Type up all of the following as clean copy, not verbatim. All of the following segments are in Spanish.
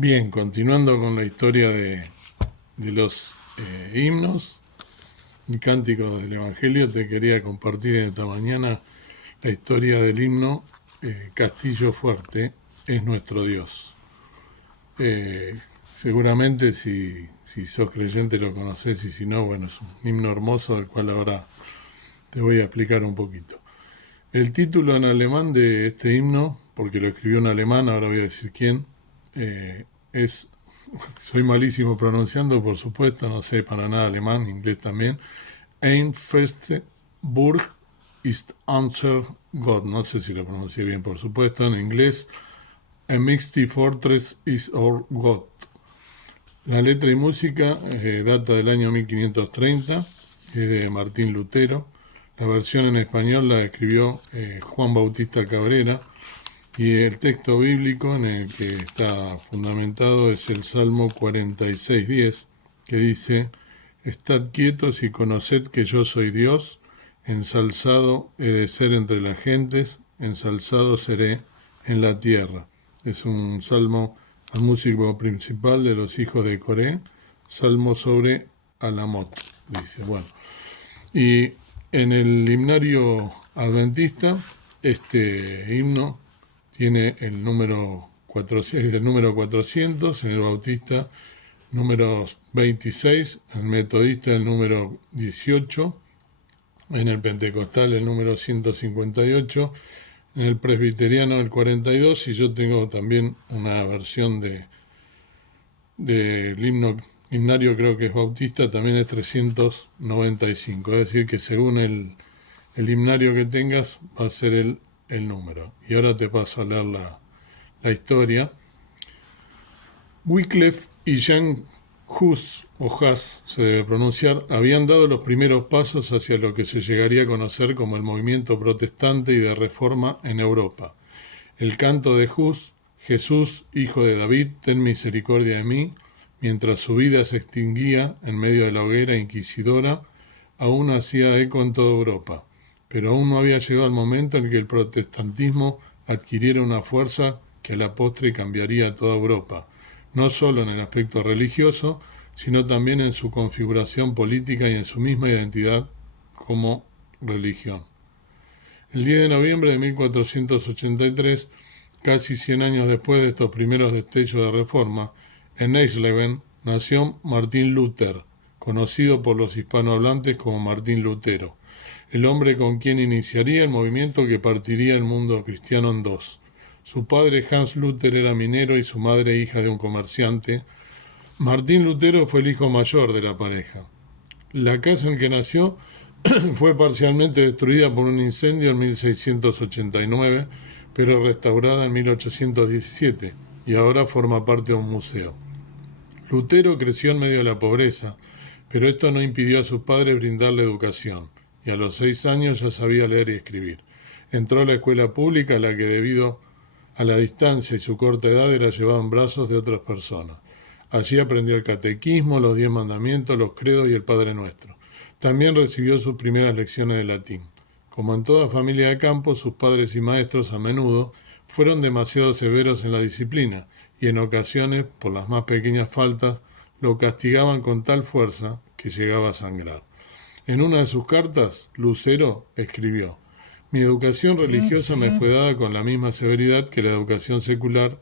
Bien, continuando con la historia de los himnos y cánticos del Evangelio, te quería compartir en esta mañana la historia del himno Castillo Fuerte es nuestro Dios. Seguramente si sos creyente lo conocés y si no, bueno, es un himno hermoso del cual ahora te voy a explicar un poquito. El título en alemán de este himno, porque lo escribió un alemán, ahora voy a decir quién, es, soy malísimo pronunciando, por supuesto, no sé para nada alemán, inglés también. Ein feste Burg ist unser Gott, no sé si lo pronuncié bien, por supuesto, en inglés. A mighty fortress is our God. La letra y música data del año 1530, es de Martín Lutero. La versión en español la escribió Juan Bautista Cabrera y el texto bíblico en el que está fundamentado es el Salmo 46:10, que dice: Estad quietos y conoced que yo soy Dios, ensalzado he de ser entre las gentes, ensalzado seré en la tierra. Es un salmo al músico principal de los hijos de Coré, salmo sobre Alamot, dice. Bueno, y en el himnario adventista, este himno tiene el número 400, el número 400, en el bautista número 26, en el metodista el número 18, en el pentecostal el número 158, en el presbiteriano el 42, y yo tengo también una versión del himnario, creo que es bautista, también es 395, es decir que según el himnario que tengas va a ser el número. Y ahora te paso a leer la historia. Wycliffe y Jan Hus, o Hus se debe pronunciar, habían dado los primeros pasos hacia lo que se llegaría a conocer como el movimiento protestante y de reforma en Europa. El canto de Hus, Jesús, hijo de David, ten misericordia de mí, mientras su vida se extinguía en medio de la hoguera inquisidora, aún hacía eco en toda Europa. Pero aún no había llegado el momento en que el protestantismo adquiriera una fuerza que a la postre cambiaría a toda Europa, no solo en el aspecto religioso, sino también en su configuración política y en su misma identidad como religión. El 10 de noviembre de 1483, casi 100 años después de estos primeros destellos de reforma, en Eisleben nació Martín Luther, conocido por los hispanohablantes como Martín Lutero, el hombre con quien iniciaría el movimiento que partiría el mundo cristiano en dos. Su padre Hans Luther era minero y su madre hija de un comerciante. Martín Lutero fue el hijo mayor de la pareja. La casa en que nació fue parcialmente destruida por un incendio en 1689, pero restaurada en 1817 y ahora forma parte de un museo. Lutero creció en medio de la pobreza, pero esto no impidió a sus padres brindarle educación, y a los 6 años ya sabía leer y escribir. Entró a la escuela pública, a la que debido a la distancia y su corta edad era llevado en brazos de otras personas. Allí aprendió el catequismo, los 10 mandamientos, los credos y el Padre Nuestro. También recibió sus primeras lecciones de latín. Como en toda familia de campo, sus padres y maestros a menudo fueron demasiado severos en la disciplina y en ocasiones, por las más pequeñas faltas, lo castigaban con tal fuerza que llegaba a sangrar. En una de sus cartas, Lucero escribió: mi educación religiosa me fue dada con la misma severidad que la educación secular.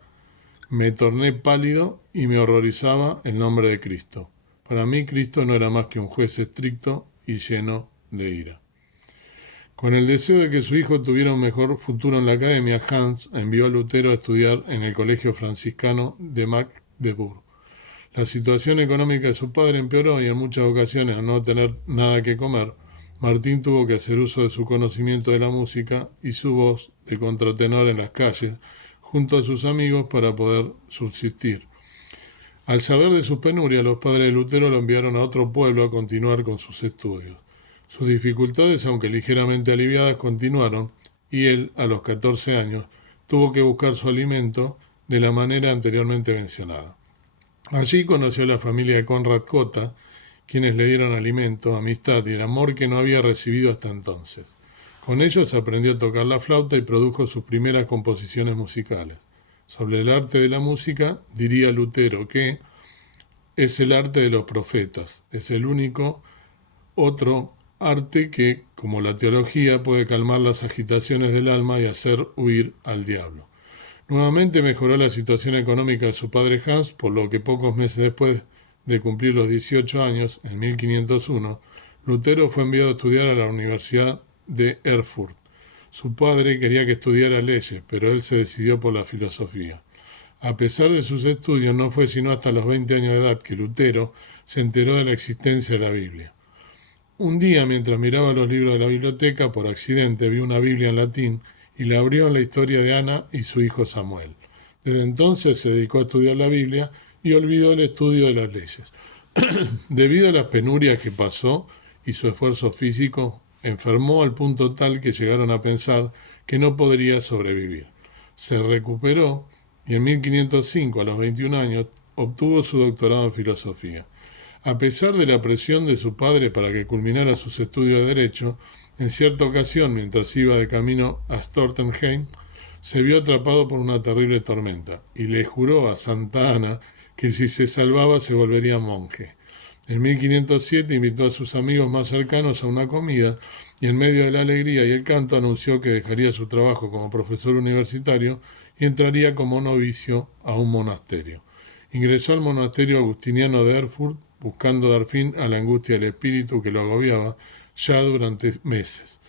Me torné pálido y me horrorizaba el nombre de Cristo. Para mí Cristo no era más que un juez estricto y lleno de ira. Con el deseo de que su hijo tuviera un mejor futuro en la academia, Hans envió a Lutero a estudiar en el colegio franciscano de Magdeburg. La situación económica de su padre empeoró y en muchas ocasiones, al no tener nada que comer, Martín tuvo que hacer uso de su conocimiento de la música y su voz de contratenor en las calles, junto a sus amigos, para poder subsistir. Al saber de su penuria, los padres de Lutero lo enviaron a otro pueblo a continuar con sus estudios. Sus dificultades, aunque ligeramente aliviadas, continuaron, y él, a los 14 años, tuvo que buscar su alimento de la manera anteriormente mencionada. Allí conoció a la familia de Conrad Cotta, quienes le dieron alimento, amistad y el amor que no había recibido hasta entonces. Con ellos aprendió a tocar la flauta y produjo sus primeras composiciones musicales. Sobre el arte de la música, diría Lutero que es el arte de los profetas, es el único otro arte que, como la teología, puede calmar las agitaciones del alma y hacer huir al diablo. Nuevamente mejoró la situación económica de su padre Hans, por lo que pocos meses después de cumplir los 18 años, en 1501, Lutero fue enviado a estudiar a la Universidad de Erfurt. Su padre quería que estudiara leyes, pero él se decidió por la filosofía. A pesar de sus estudios, no fue sino hasta los 20 años de edad que Lutero se enteró de la existencia de la Biblia. Un día, mientras miraba los libros de la biblioteca, por accidente vio una Biblia en latín y la abrió en la historia de Ana y su hijo Samuel. Desde entonces se dedicó a estudiar la Biblia y olvidó el estudio de las leyes. Debido a las penurias que pasó y su esfuerzo físico, enfermó al punto tal que llegaron a pensar que no podría sobrevivir. Se recuperó y en 1505, a los 21 años, obtuvo su doctorado en filosofía. A pesar de la presión de su padre para que culminara sus estudios de Derecho, en cierta ocasión, mientras iba de camino a Stortenheim, se vio atrapado por una terrible tormenta y le juró a Santa Ana que si se salvaba se volvería monje. En 1507 invitó a sus amigos más cercanos a una comida y en medio de la alegría y el canto anunció que dejaría su trabajo como profesor universitario y entraría como novicio a un monasterio. Ingresó al monasterio agustiniano de Erfurt buscando dar fin a la angustia del espíritu que lo agobiaba ya durante meses.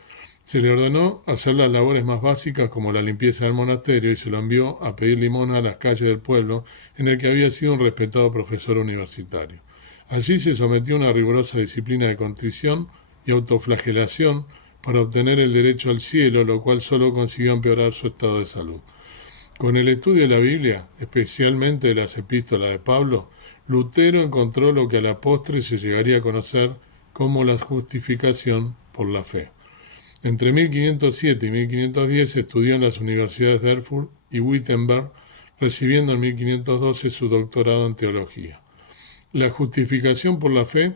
Se le ordenó hacer las labores más básicas como la limpieza del monasterio y se lo envió a pedir limosna a las calles del pueblo en el que había sido un respetado profesor universitario. Allí se sometió a una rigurosa disciplina de contrición y autoflagelación para obtener el derecho al cielo, lo cual solo consiguió empeorar su estado de salud. Con el estudio de la Biblia, especialmente de las epístolas de Pablo, Lutero encontró lo que a la postre se llegaría a conocer como la justificación por la fe. Entre 1507 y 1510 estudió en las universidades de Erfurt y Wittenberg, recibiendo en 1512 su doctorado en teología. La justificación por la fe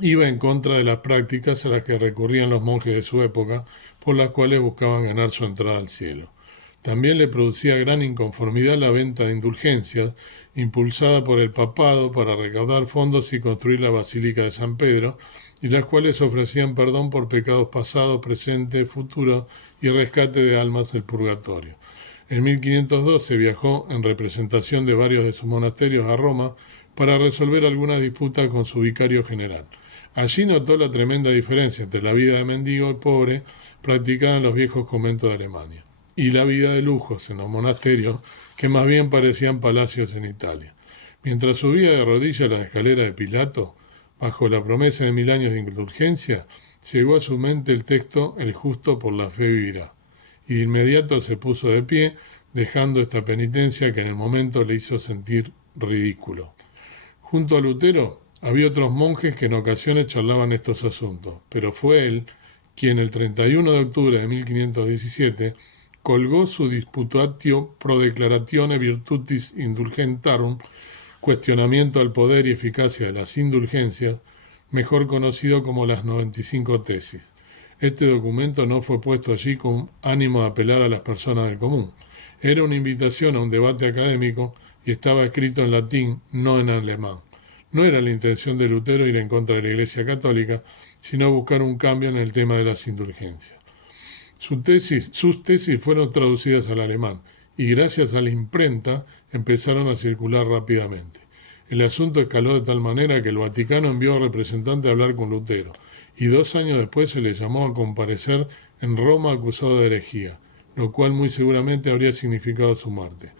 iba en contra de las prácticas a las que recurrían los monjes de su época, por las cuales buscaban ganar su entrada al cielo. También le producía gran inconformidad la venta de indulgencias, impulsada por el papado para recaudar fondos y construir la Basílica de San Pedro, y las cuales ofrecían perdón por pecados pasados, presentes, futuros y rescate de almas del purgatorio. En 1512 viajó en representación de varios de sus monasterios a Roma para resolver algunas disputas con su vicario general. Allí notó la tremenda diferencia entre la vida de mendigo y pobre practicada en los viejos conventos de Alemania y la vida de lujos en los monasterios que más bien parecían palacios en Italia. Mientras subía de rodillas las escaleras de Pilato, bajo la promesa de 1000 años de indulgencia, llegó a su mente el texto «El justo por la fe vivirá», y de inmediato se puso de pie, dejando esta penitencia que en el momento le hizo sentir ridículo. Junto a Lutero había otros monjes que en ocasiones charlaban estos asuntos, pero fue él quien el 31 de octubre de 1517 colgó su Disputatio pro declaratione virtutis indulgentarum, cuestionamiento al poder y eficacia de las indulgencias, mejor conocido como las 95 tesis. Este documento no fue puesto allí con ánimo de apelar a las personas del común. Era una invitación a un debate académico y estaba escrito en latín, no en alemán. No era la intención de Lutero ir en contra de la Iglesia Católica, sino buscar un cambio en el tema de las indulgencias. Sus tesis fueron traducidas al alemán y gracias a la imprenta empezaron a circular rápidamente. El asunto escaló de tal manera que el Vaticano envió a representantes a hablar con Lutero y 2 años después se le llamó a comparecer en Roma acusado de herejía, lo cual muy seguramente habría significado su muerte.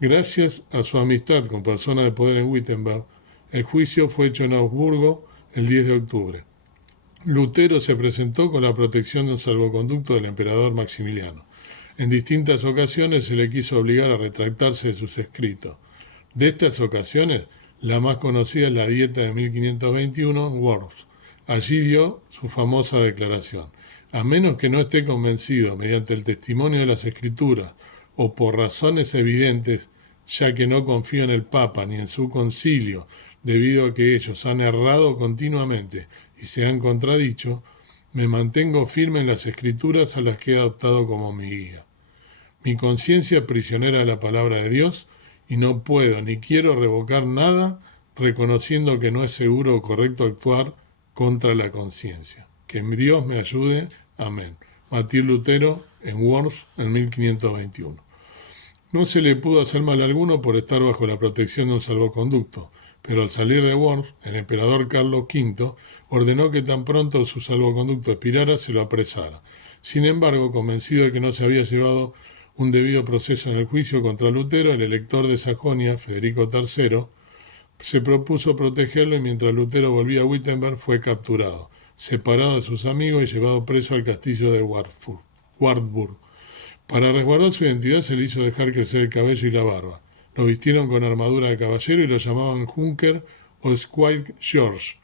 Gracias a su amistad con personas de poder en Wittenberg, el juicio fue hecho en Augsburgo el 10 de octubre. Lutero se presentó con la protección de un salvoconducto del emperador Maximiliano. En distintas ocasiones se le quiso obligar a retractarse de sus escritos. De estas ocasiones, la más conocida es la Dieta de 1521 en Worms. Allí dio su famosa declaración: a menos que no esté convencido mediante el testimonio de las Escrituras o por razones evidentes, ya que no confío en el Papa ni en su concilio, debido a que ellos han errado continuamente y se han contradicho, me mantengo firme en las Escrituras a las que he adoptado como mi guía. Mi conciencia es prisionera de la palabra de Dios y no puedo ni quiero revocar nada reconociendo que no es seguro o correcto actuar contra la conciencia. Que Dios me ayude. Amén. Martín Lutero en Worms en 1521. No se le pudo hacer mal alguno por estar bajo la protección de un salvoconducto, pero al salir de Worms, el emperador Carlos V ordenó que tan pronto su salvoconducto expirara, se lo apresara. Sin embargo, convencido de que no se había llevado un debido proceso en el juicio contra Lutero, el elector de Sajonia, Federico III, se propuso protegerlo y mientras Lutero volvía a Wittenberg fue capturado, separado de sus amigos y llevado preso al castillo de Wartburg. Para resguardar su identidad se le hizo dejar crecer el cabello y la barba. Lo vistieron con armadura de caballero y lo llamaban Junker o Squire George.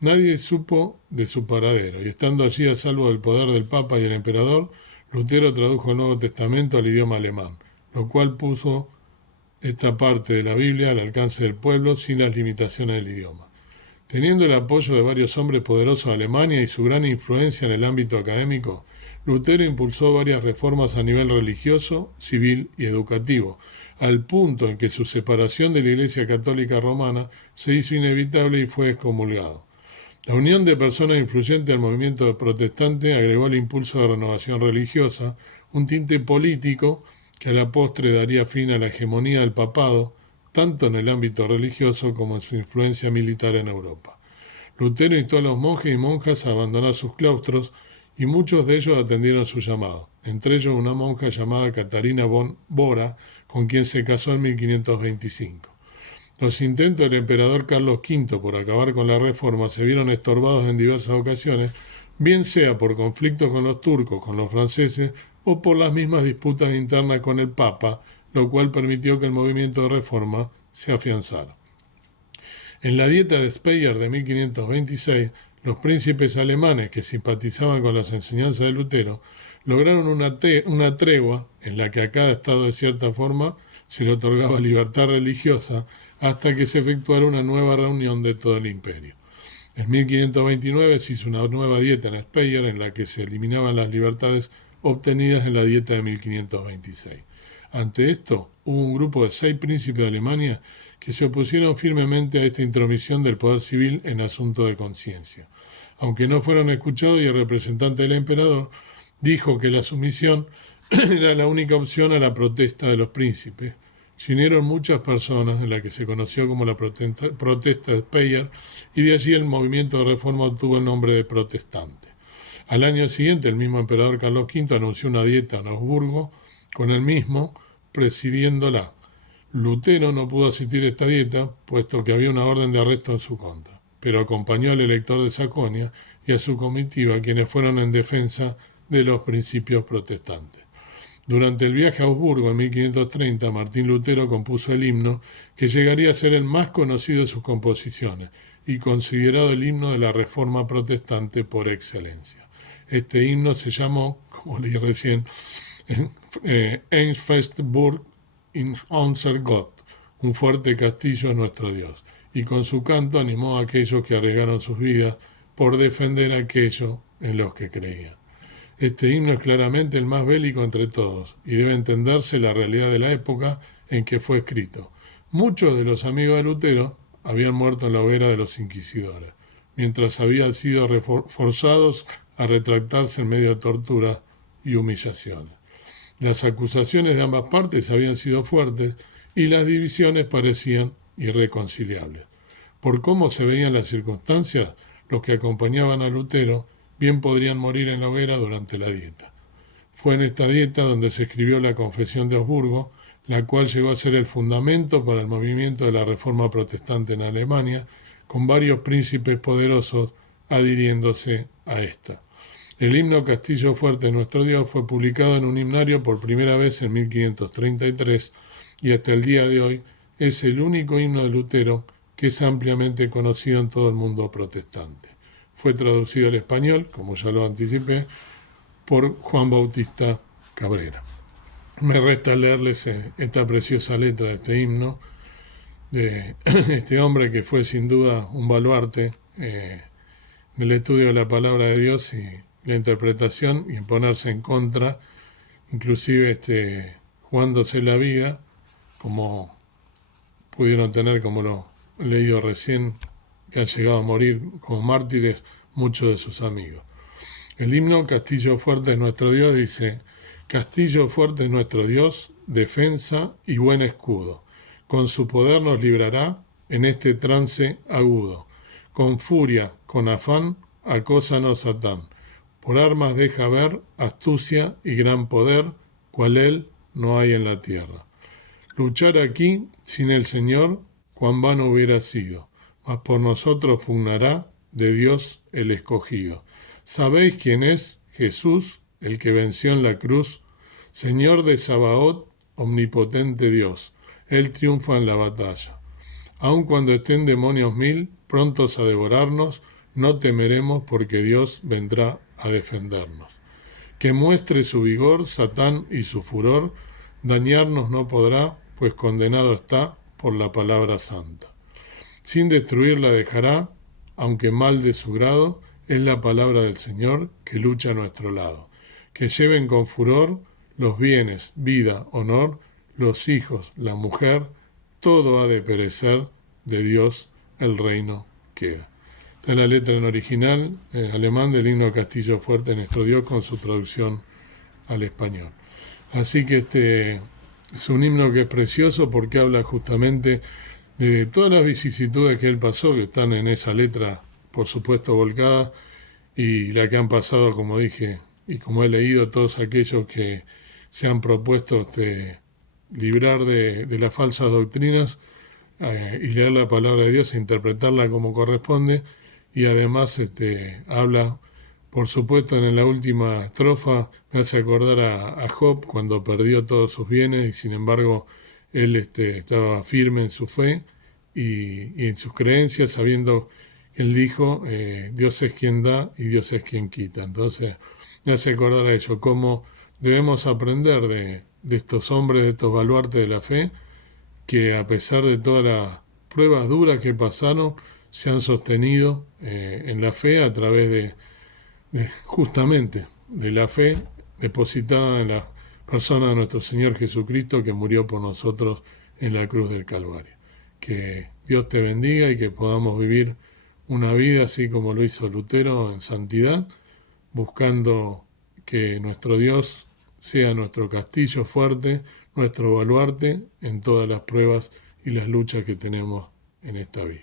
Nadie supo de su paradero, y estando allí a salvo del poder del Papa y el emperador, Lutero tradujo el Nuevo Testamento al idioma alemán, lo cual puso esta parte de la Biblia al alcance del pueblo sin las limitaciones del idioma. Teniendo el apoyo de varios hombres poderosos de Alemania y su gran influencia en el ámbito académico, Lutero impulsó varias reformas a nivel religioso, civil y educativo, al punto en que su separación de la Iglesia Católica Romana se hizo inevitable y fue excomulgado. La unión de personas influyentes al movimiento protestante agregó el impulso de renovación religiosa, un tinte político que a la postre daría fin a la hegemonía del papado, tanto en el ámbito religioso como en su influencia militar en Europa. Lutero instó a los monjes y monjas a abandonar sus claustros y muchos de ellos atendieron su llamado, entre ellos una monja llamada Catarina von Bora, con quien se casó en 1525. Los intentos del emperador Carlos V por acabar con la reforma se vieron estorbados en diversas ocasiones, bien sea por conflictos con los turcos, con los franceses o por las mismas disputas internas con el Papa, lo cual permitió que el movimiento de reforma se afianzara. En la Dieta de Speyer de 1526, los príncipes alemanes que simpatizaban con las enseñanzas de Lutero lograron una tregua en la que a cada estado de cierta forma se le otorgaba libertad religiosa hasta que se efectuara una nueva reunión de todo el imperio. En 1529 se hizo una nueva dieta en Speyer en la que se eliminaban las libertades obtenidas en la dieta de 1526. Ante esto, hubo un grupo de 6 príncipes de Alemania que se opusieron firmemente a esta intromisión del poder civil en asuntos de conciencia. Aunque no fueron escuchados y el representante del emperador dijo que la sumisión era la única opción a la protesta de los príncipes, se unieron muchas personas en la que se conoció como la protesta de Speyer y de allí el movimiento de reforma obtuvo el nombre de protestante. Al año siguiente, el mismo emperador Carlos V anunció una dieta en Augsburgo con el mismo presidiéndola. Lutero no pudo asistir a esta dieta, puesto que había una orden de arresto en su contra, pero acompañó al elector de Sajonia y a su comitiva, quienes fueron en defensa de los principios protestantes. Durante el viaje a Augsburgo en 1530, Martín Lutero compuso el himno que llegaría a ser el más conocido de sus composiciones y considerado el himno de la Reforma protestante por excelencia. Este himno se llamó, como leí recién, Einfestburg in unser Gott, un fuerte castillo es nuestro Dios, y con su canto animó a aquellos que arriesgaron sus vidas por defender aquello en los que creían. Este himno es claramente el más bélico entre todos, y debe entenderse la realidad de la época en que fue escrito. Muchos de los amigos de Lutero habían muerto en la hoguera de los inquisidores, mientras habían sido forzados a retractarse en medio de torturas y humillaciones. Las acusaciones de ambas partes habían sido fuertes y las divisiones parecían irreconciliables. Por cómo se veían las circunstancias, los que acompañaban a Lutero bien podrían morir en la hoguera durante la dieta. Fue en esta dieta donde se escribió la Confesión de Augsburgo, la cual llegó a ser el fundamento para el movimiento de la Reforma Protestante en Alemania, con varios príncipes poderosos adhiriéndose a esta. El himno Castillo Fuerte de Nuestro Dios fue publicado en un himnario por primera vez en 1533 y hasta el día de hoy es el único himno de Lutero que es ampliamente conocido en todo el mundo protestante. Fue traducido al español, como ya lo anticipé, por Juan Bautista Cabrera. Me resta leerles esta preciosa letra de este himno, de este hombre que fue sin duda un baluarte en el estudio de la palabra de Dios y la interpretación y en ponerse en contra inclusive jugándose la vida, como pudieron tener, como lo he leído recién, que han llegado a morir como mártires muchos de sus amigos. El himno Castillo fuerte es nuestro Dios dice: Castillo fuerte es nuestro Dios, defensa y buen escudo. Con su poder nos librará en este trance agudo. Con furia, con afán, acósanos Satán. Por armas deja ver astucia y gran poder, cual él no hay en la tierra. Luchar aquí, sin el Señor, cuán vano hubiera sido, mas por nosotros pugnará de Dios el escogido. ¿Sabéis quién es? Jesús, el que venció en la cruz, Señor de Sabaoth, omnipotente Dios. Él triunfa en la batalla. Aun cuando estén demonios mil, prontos a devorarnos, no temeremos porque Dios vendrá a defendernos. Que muestre su vigor, Satán y su furor, dañarnos no podrá, pues condenado está por la palabra santa. Sin destruirla dejará, aunque mal de su grado, es la palabra del Señor que lucha a nuestro lado. Que lleven con furor los bienes, vida, honor, los hijos, la mujer, todo ha de perecer, de Dios el reino queda. Esta es la letra en original, en alemán, del himno Castillo fuerte nuestro Dios, con su traducción al español. Así que es un himno que es precioso porque habla justamente de todas las vicisitudes que él pasó, que están en esa letra, por supuesto, volcada, y la que han pasado, como dije, y como he leído, todos aquellos que se han propuesto librar de las falsas doctrinas y leer la palabra de Dios e interpretarla como corresponde, y además habla, por supuesto, en la última estrofa, me hace acordar a Job cuando perdió todos sus bienes y sin embargo él estaba firme en su fe y en sus creencias, sabiendo que él dijo, Dios es quien da y Dios es quien quita. Entonces me hace acordar a ello, cómo debemos aprender de estos hombres, de estos baluartes de la fe, que a pesar de todas las pruebas duras que pasaron, se han sostenido en la fe a través justamente de la fe depositada en la persona de nuestro Señor Jesucristo, que murió por nosotros en la cruz del Calvario. Que Dios te bendiga y que podamos vivir una vida así como lo hizo Lutero, en santidad, buscando que nuestro Dios sea nuestro castillo fuerte, nuestro baluarte en todas las pruebas y las luchas que tenemos en esta vida.